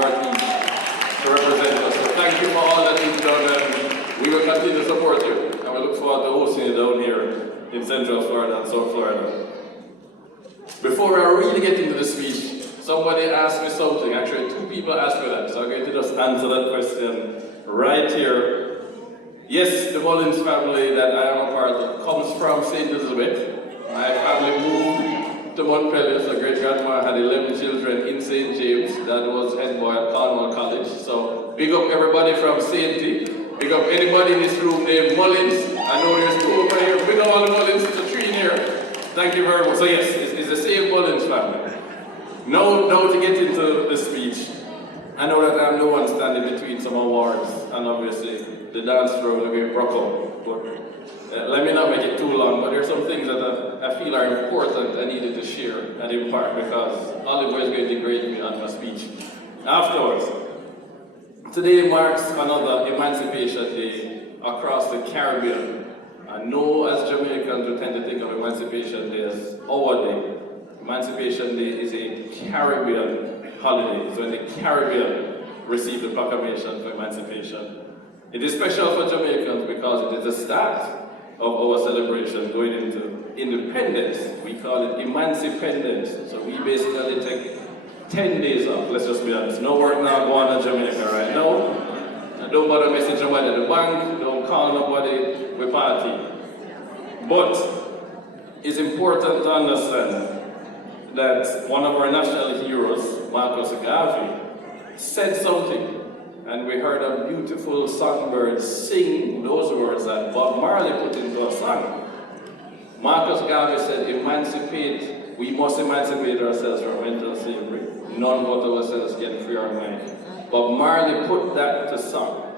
Northeast to represent us. So thank you for all that you've done, and we will continue to support you. And we look forward to hosting you down here in Central Florida and South Florida. Before I really get into the speech, somebody asked me something. Actually, two people asked me that, so I'm going to just answer that question right here. Yes, the Mullings family that I am a part of comes from St. Elizabeth. My family moved to Montpellier, so great-grandma had 11 children in St. James. Dad was head boy at Cornwall College. So big up everybody from St. T. Big up anybody in this room named Mullings. I know there's two over here. Big up all the Mullings, there's a tree in here. Thank you very much. So yes, it's the same Mullings family. Now to get into the speech, I know that I'm the one standing between some awards and obviously the dance floor will be broke up. But let me not make it too long, but there are some things that I feel are important I needed to share and impart because Oliver is going to grade me on my speech afterwards. Today marks another Emancipation Day across the Caribbean. I know as Jamaicans we tend to think of Emancipation Day as our day. Emancipation Day is a Caribbean holiday. So when the Caribbean received the proclamation for emancipation, it is special for Jamaicans because it is the start of our celebration going into independence. We call it Emancipendence. So we basically take 10 days off, let's just be honest. No work now going on in Jamaica right now. Don't bother message nobody at the bank, don't call nobody, we party. But it's important to understand that one of our national heroes, Marcus Garvey, said something. And we heard a beautiful songbird sing those words that Bob Marley put into a song. Marcus Garvey said, we must emancipate ourselves from mental slavery. None but ourselves can free our mind. Bob Marley put that to song.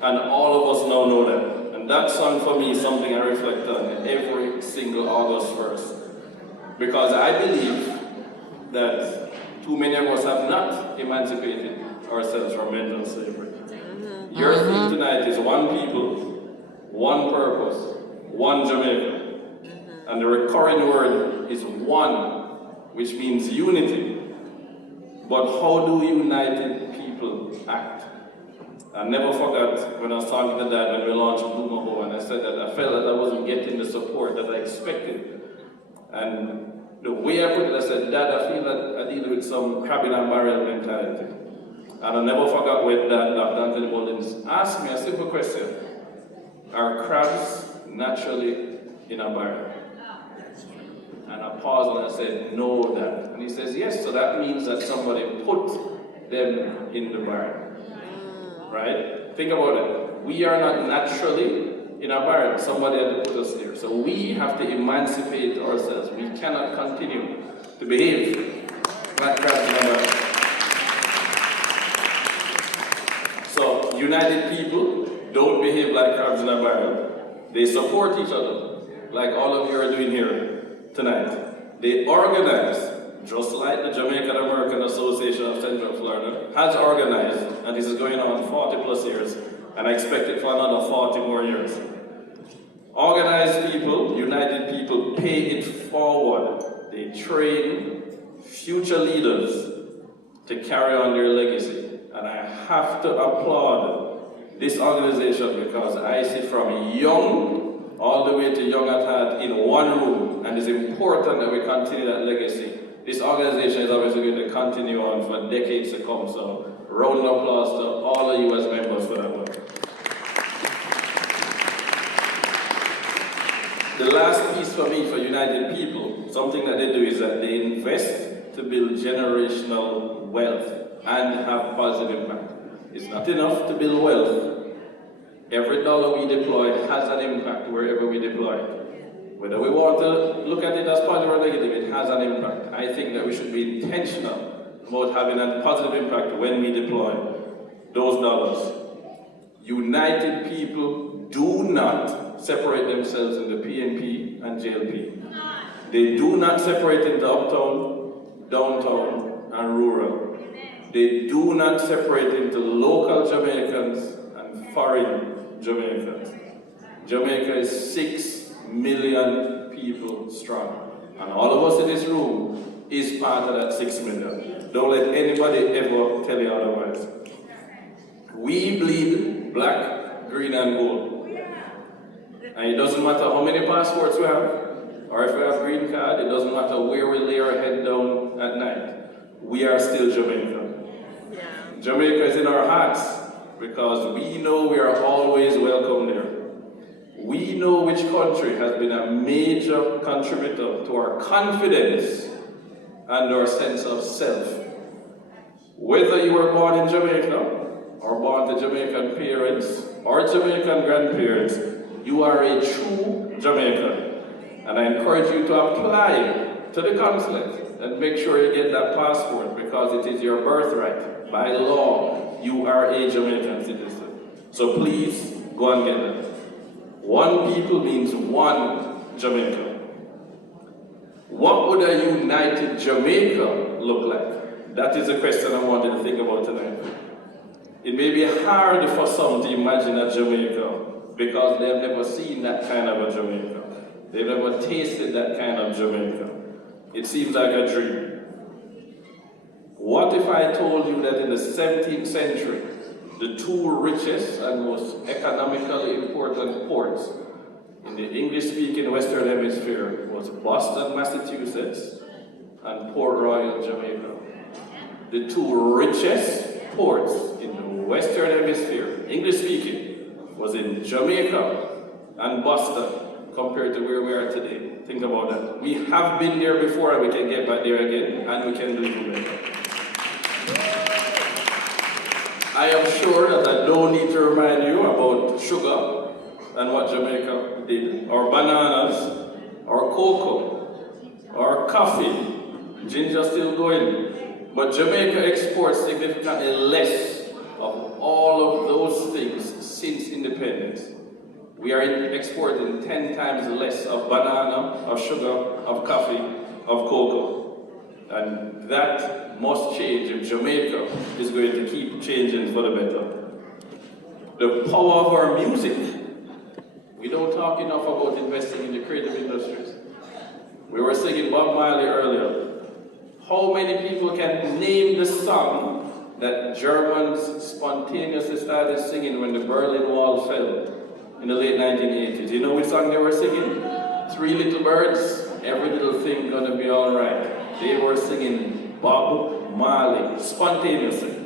And all of us now know that. And that song for me is something I reflect on every single August 1st. Because I believe that too many of us have not emancipated ourselves from mental slavery. Your theme tonight is one people, one purpose, one Jamaica. And the recurring word is one, which means unity. But how do united people act? I never forgot when I was talking to Dad when we launched Bloomaho, and I said that I felt that I wasn't getting the support that I expected. And the way I put it, I said, Dad, I feel that I deal with some crab in a barrel mentality. And I never forgot when Dad, Dr. Anthony Mullings, asked me a simple question. Are crabs naturally in a barrel? And I paused and I said, no, Dad. And he says, yes, so that means that somebody put them in the barrel. Right? Think about it. We are not naturally in a barrel. Somebody had to put us there. So we have to emancipate ourselves. We cannot continue to behave like crabs in a barrel. So united people don't behave like crabs in a barrel. They support each other, like all of you are doing here tonight. They organize, just like the Jamaican American Association of Central Florida has organized, and this is going on 40 plus years, and I expect it for another 40 more years. Organized people, united people, pay it forward. They train future leaders to carry on their legacy. And I have to applaud this organization because I see from young all the way to young at heart in one room, and it's important that we continue that legacy. This organization is obviously going to continue on for decades to come, so round of applause to all of you as members for that work. The last piece for me for United People, something that they do is that they invest to build generational wealth and have positive impact. It's not enough to build wealth. Every dollar we deploy has an impact wherever we deploy it. Whether we want to look at it as positive or negative, it has an impact. I think that we should be intentional about having a positive impact when we deploy those dollars. United people do not separate themselves into PNP and JLP. They do not separate into uptown, downtown, and rural. They do not separate into local Jamaicans and foreign Jamaicans. Jamaica is 6 million people strong. And all of us in this room is part of that 6 million. Don't let anybody ever tell you otherwise. West. We bleed black, green, and gold. And it doesn't matter how many passports we have, or if we have green card, it doesn't matter where we lay our head down at night. We are still Jamaica. Yeah. Jamaica is in our hearts because we know we are always welcome there. We know which country has been a major contributor to our confidence and our sense of self. Whether you were born in Jamaica, or born to Jamaican parents, or Jamaican grandparents, you are a true Jamaican. And I encourage you to apply to the consulate and make sure you get that passport because it is your birthright. By law, you are a Jamaican citizen. So please, go and get it. One people means one Jamaica. What would a united Jamaica look like? That is the question I wanted to think about tonight. It may be hard for some to imagine a Jamaica because they have never seen that kind of a Jamaica. They've never tasted that kind of Jamaica. It seems like a dream. What if I told you that in the 17th century, the two richest and most economically important ports in the English-speaking Western Hemisphere was Boston, Massachusetts, and Port Royal, Jamaica. The two richest ports in the Western Hemisphere, English-speaking, was in Jamaica and Boston, compared to where we are today. Think about that. We have been there before and we can get back there again, and we can do it better. I am sure that I don't need to remind you about sugar and what Jamaica did, or bananas, or cocoa, or coffee. Ginger still going. But Jamaica exports significantly less of all of those things since independence. We are exporting 10 times less of banana, of sugar, of coffee, of cocoa. And that must change if Jamaica is going to keep changing for the better. The power of our music. We don't talk enough about investing in the creative industries. We were singing Bob Marley earlier. How many people can name the song that Germans spontaneously started singing when the Berlin Wall fell in the late 1980s? You know which song they were singing? Three Little Birds, Every Little Thing Gonna Be Alright. They were singing Bob Marley spontaneously.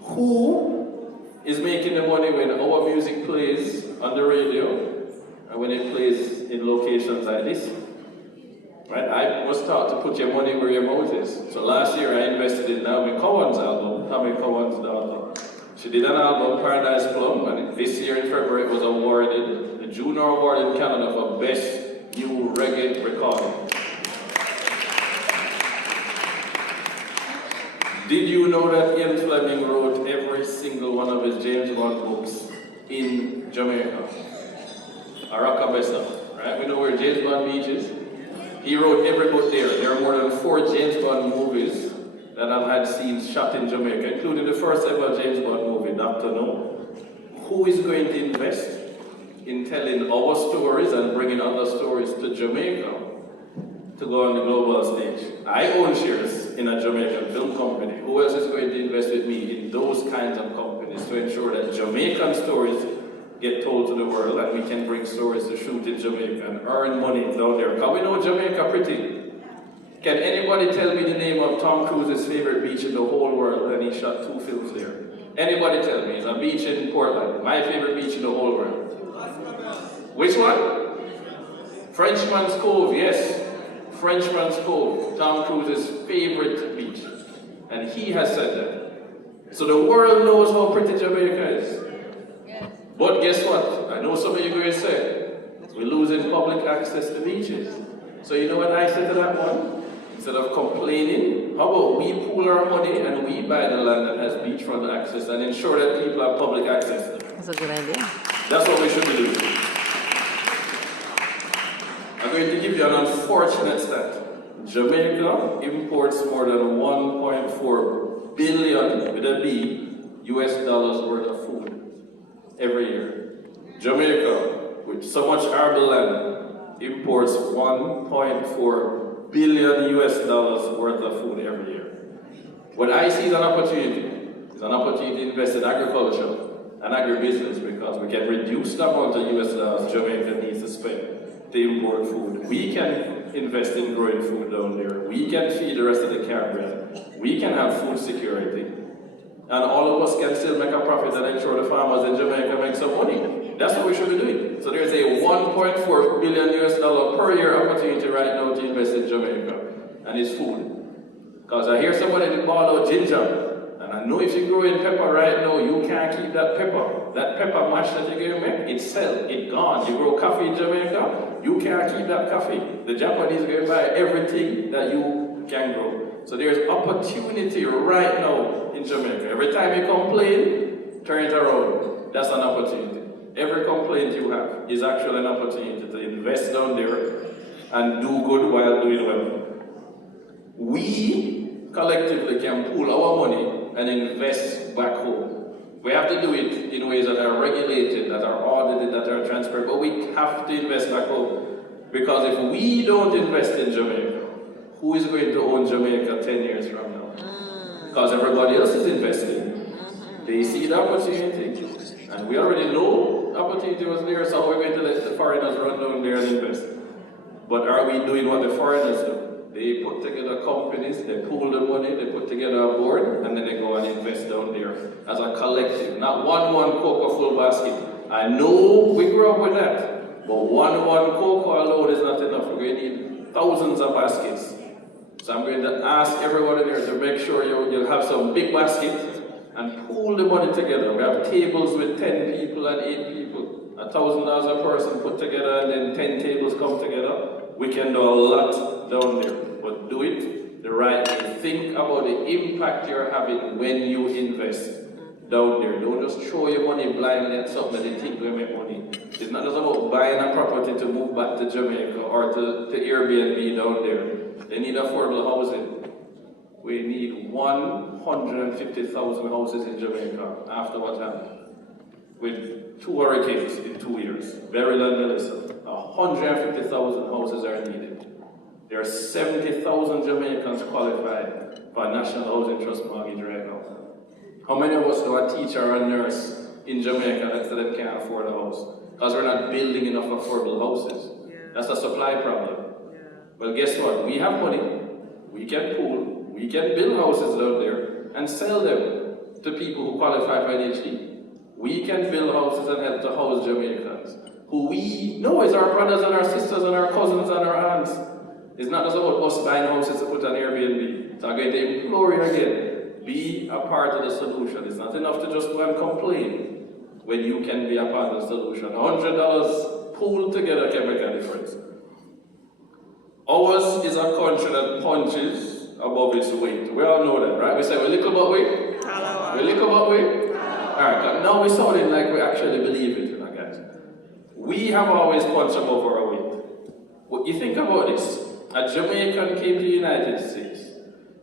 Who is making the money when our music plays on the radio and when it plays in locations like this? Right? I was taught to put your money where your mouth is. So last year I invested in Naomi Cowan's album, Tommy Cowan's daughter. She did an album, Paradise Plum, and this year in February it was awarded the Juno Award in Canada for Best New Reggae Recording. Did you know that Ian Fleming wrote every single one of his James Bond books in Jamaica? Aracabessa, right? We know where James Bond Beach is. He wrote every book there. There are more than 4 James Bond movies that have had scenes shot in Jamaica, including the first ever James Bond movie, Dr. No. Who is going to invest in telling our stories and bringing other stories to Jamaica to go on the global stage? I own shares in a Jamaican film company. Who else is going to invest with me in those kinds of companies to ensure that Jamaican stories get told to the world and we can bring stories to shoot in Jamaica and earn money down there? Because we know Jamaica pretty. Can anybody tell me the name of Tom Cruise's favorite beach in the whole world? And he shot 2 films there. Anybody tell me? It's a beach in Portland. My favorite beach in the whole world. Which one? Frenchman's Cove, yes. Frenchman's Cove, Tom Cruise's favorite beach. And he has said that. So the world knows how pretty Jamaica is. But guess what? I know some of you are going to say, we're losing public access to beaches. So you know what I said to that one? Instead of complaining, how about we pool our money and we buy the land that has beachfront access and ensure that people have public access? That's a good idea. That's what we should be doing. I'm going to give you an unfortunate stat. Jamaica imports more than 1.4 billion, with a B, US dollars worth of food every year. Jamaica, with so much arable land, imports 1.4 billion US dollars worth of food every year. What I see is an opportunity It's an opportunity to invest in agriculture and agribusiness because we can reduce the amount of US dollars Jamaica needs to spend to import food. We can invest in growing food down there. We can feed the rest of the Caribbean. We can have food security. And all of us can still make a profit and ensure the farmers in Jamaica make some money. That's what we should be doing. So there's a 1.4 billion US dollar per year opportunity right now to invest in Jamaica. And it's food. Because I hear somebody ball out ginger. And I know if you grow in pepper right now, you can't keep that pepper. That pepper mash that you're going to make, it's sell, it's gone. You grow coffee in Jamaica, you can't keep that coffee. The Japanese are going to buy everything that you can grow. So there's opportunity right now in Jamaica. Every time you complain, turn it around. That's an opportunity. Every complaint you have is actually an opportunity to invest down there and do good while doing well. We collectively can pool our money and invest back home. We have to do it in ways that are regulated, that are audited, that are transparent, but we have to invest back home. Because if we don't invest in Jamaica, who is going to own Jamaica 10 years from now? Because everybody else is investing. They see the opportunity, and we already know the opportunity was there, so we're going to let the foreigners run down there and invest. But are we doing what the foreigners do? They put together companies, they pool the money, they put together a board, and then they go and invest down there as a collective. Not one cocoa full basket. I know we grew up with that, but one cocoa alone is not enough. We're going to need thousands of baskets. So I'm going to ask everyone in there to make sure you'll have some big baskets and pool the money together. We have tables with 10 people and 8 people. $1,000 a person put together, and then 10 tables come together. We can do a lot down there, but do it the right way. Think about the impact you're having when you invest down there. Don't just throw your money blindly at something that you think will make money. It's not just about buying a property to move back to Jamaica or to Airbnb down there. They need affordable housing. We need 150,000 houses in Jamaica after what happened. With 2 hurricanes in 2 years, Beryl and Melissa, 150,000 houses are needed. There are 70,000 Jamaicans qualified for a National Housing Trust mortgage right now. How many of us know a teacher or a nurse in Jamaica that said they can't afford a house? Because we're not building enough affordable houses. That's a supply problem. Well, guess what? We have money. We can pool. We can build houses down there and sell them to people who qualify for NHD. We can build houses and help to house Jamaicans, who we know is our brothers and our sisters and our cousins and our aunts. It's not just about us buying houses to put on Airbnb. So I'm going to implore you again, be a part of the solution. It's not enough to just go and complain when you can be a part of the solution. $100 pooled together can make a difference. Ours is a country that punches above its weight. We all know that, right? We say we little but weight. We little but weight. Alright, now we're sounding like we actually believe it, you know, guys. We have always punched above our weight. But you think about this. A Jamaican came to the United States,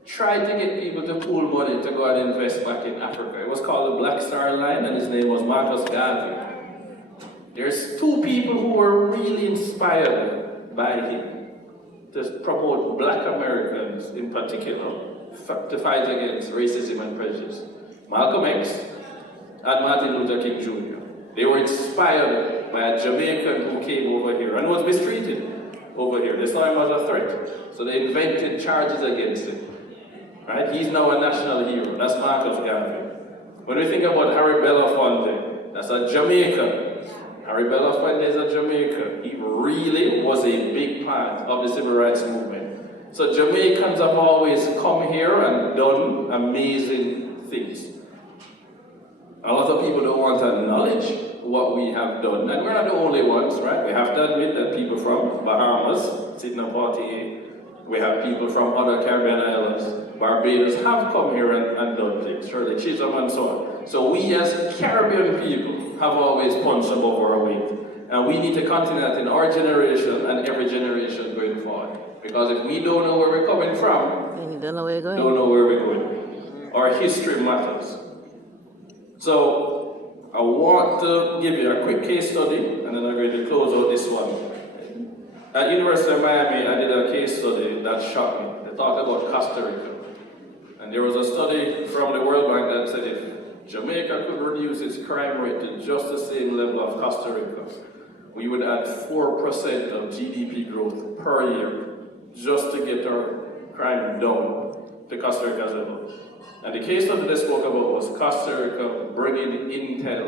tried to get people to pool money to go and invest back in Africa. It was called the Black Star Line, and his name was Marcus Garvey. There's 2 people who were really inspired by him to promote Black Americans in particular to fight against racism and prejudice. Malcolm X and Martin Luther King Jr. They were inspired by a Jamaican who came over here and was mistreated over here. They saw him as a threat. So they invented charges against him. Right? He's now a national hero. That's Marcus Garvey. When we think about Harry Belafonte, that's a Jamaican. Harry Belafonte is a Jamaican. He really was a big part of the civil rights movement. So Jamaicans have always come here and done amazing things. A lot of people don't want to acknowledge what we have done, and we're not the only ones, right? We have to admit that people from Bahamas, sitting at Party A, we have people from other Caribbean islands, Barbados, have come here and done things, Shirley Chisholm and so on. So we as Caribbean people have always punched above our weight, and we need to continue that in our generation and every generation going forward. Because if we don't know where we're coming from, then you don't know where you're going. Don't know where we're going. Our history matters. So, I want to give you a quick case study, and then I'm going to close out this one. At University of Miami, I did a case study that shocked me. They talked about Costa Rica. And there was a study from the World Bank that said if crime rate to just the same level of Costa Rica, we would add 4% of GDP growth per year just to get our crime down to Costa Rica's level. And the case study that I spoke about was Costa Rica bringing intel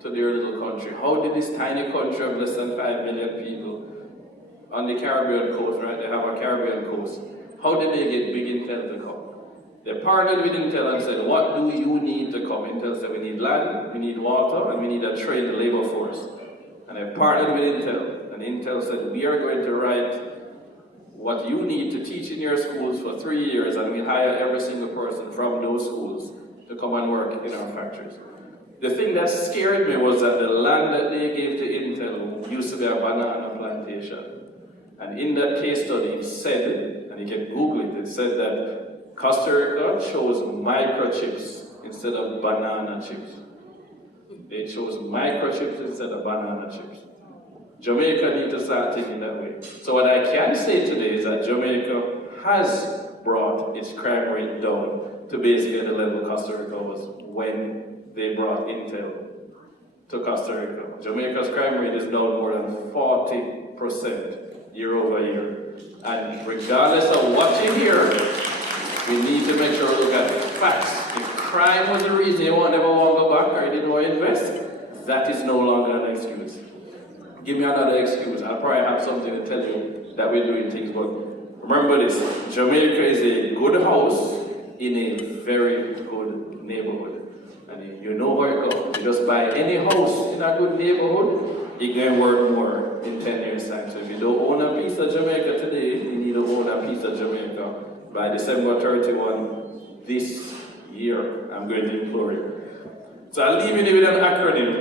to their little country. How did this tiny country of less than 5 million people on the Caribbean coast, right? They have a Caribbean coast. How did they get big intel to come? They partnered with Intel and said, what do you need to come? Intel said, we need land, we need water, and we need a trained labor force. And they partnered with Intel, and Intel said, we are going to write what you need to teach in your schools for 3 years, and we hire every single person from those schools to come and work in our factories. The thing that scared me was that the land that they gave to Intel used to be a banana plantation. And in that case study, it said, and you can Google it, it said that Costa Rica chose microchips instead of banana chips. They chose microchips instead of banana chips. Jamaica needs to start thinking that way. So what I can say today is that Jamaica has brought its crime rate down to basically the level Costa Rica was when they brought Intel to Costa Rica. Jamaica's crime rate is down more than 40% year over year. And regardless of what you hear, we need to make sure we look at facts. If crime was the reason you never want to go back or you didn't want to invest, that is no longer an excuse. Give me another excuse. I'll probably have something to tell you that we're doing things, but remember this, Jamaica is a good house in a very good neighborhood. And you know where it goes. You just buy any house in a good neighborhood, it can worth more in 10 years' time. So if you don't own a piece of Jamaica today, you need to own a piece of Jamaica by December 31 this year. I'm going to implore you. So I'll leave you with an acronym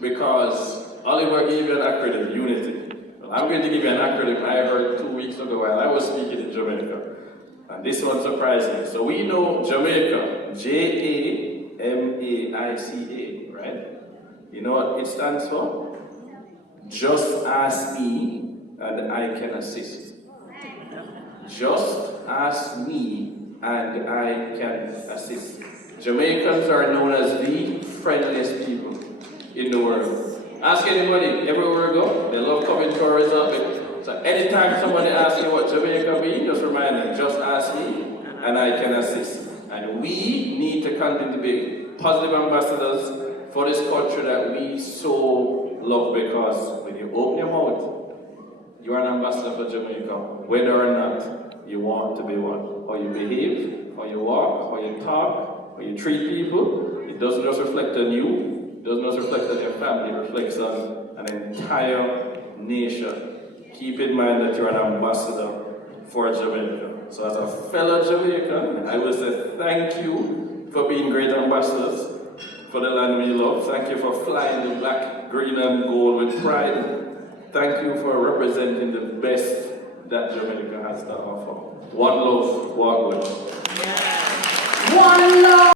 because Oliver gave you an acronym, Unity. Well, I'm going to give you an acronym I heard 2 weeks ago while I was speaking in Jamaica. And this one surprised me. So we know Jamaica, JAAOCF, right? You know what it stands for? Just ask me and I can assist. Just ask me and I can assist. Jamaicans are known as the friendliest people in the world. Ask anybody, everywhere we go, they love coming to our resort. So anytime somebody asks you what Jamaica means, just remind them, just ask me and I can assist. And we need to continue to be positive ambassadors for this country that we so love, because when you open your mouth, you are an ambassador for Jamaica, whether or not you want to be one. How you behave, how you walk, how you talk, how you treat people, it doesn't just reflect on you. It doesn't just reflect on your family, it reflects on an entire nation. Keep in mind that you're an ambassador for Jamaica. So as a fellow Jamaican, I will say thank you for being great ambassadors for the land we love. Thank you for flying the black, green and gold with pride. Thank you for representing the best that Jamaica has to offer. One love, one good. One love.